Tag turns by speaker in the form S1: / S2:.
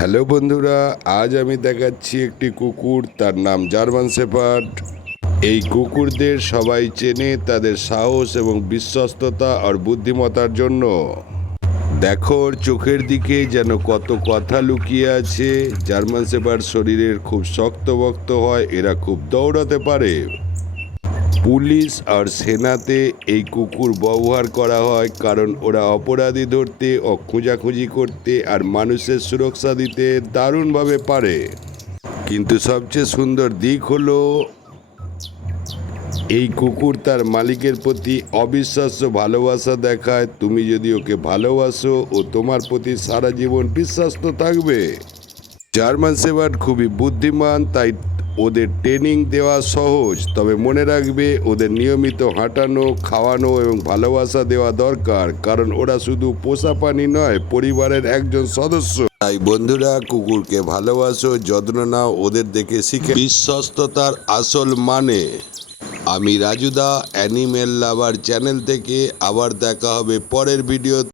S1: Hello বন্ধুরা, আজ আমি দেখাচ্ছি একটি কুকুর, তার নাম জার্মান শেপার্ড। এই কুকুরদের সবাই চেনে তাদের সাহস এবং বিশ্বস্ততা আর বুদ্ধিমত্তার জন্য। দেখো চোখের দিকে যেন কত কথা লুকিয়ে আছে। জার্মান শেপার্ড শরীরের খুব শক্তভক্ত হয়, এরা খুব দৌড়াতে পারে। পুলিশ আর সেনাতে এই কুকুর ব্যবহার করা হয় কারণ ওরা অপরাধী ধরতে ও খোঁজাখুঁজি করতে আর মানুষের সুরক্ষা দিতে দারুণভাবে পারে। কিন্তু সবচেয়ে সুন্দর দিক হলো, এই কুকুর তার মালিকের প্রতি অবিশ্বাস্য ভালোবাসা দেখায়। তুমি যদি ওকে ভালোবাসো, ও তোমার প্রতি সারা জীবন বিশ্বাস্ত থাকবে। জার্মান সেভার্ড খুবই বুদ্ধিমান, তাই ওদের ট্রেনিং দেওয়া সহজ, তবে মনে রাখবে ওদের নিয়মিত হাঁটানো, খাওয়ানো এবং ভালোবাসা দেওয়া দরকার, কারণ ওরা শুধু পোষা প্রাণী নয়, পরিবারের একজন সদস্য। তাই বন্ধুরা, কুকুরকে ভালোবাসো, যত্ন নাও, ওদের দেখে শিখে। বিশ্বস্ততার আসল মানে আমি রাজুদা অ্যানিমেল লাভার চ্যানেল থেকে আবার দেখা হবে পরের ভিডিও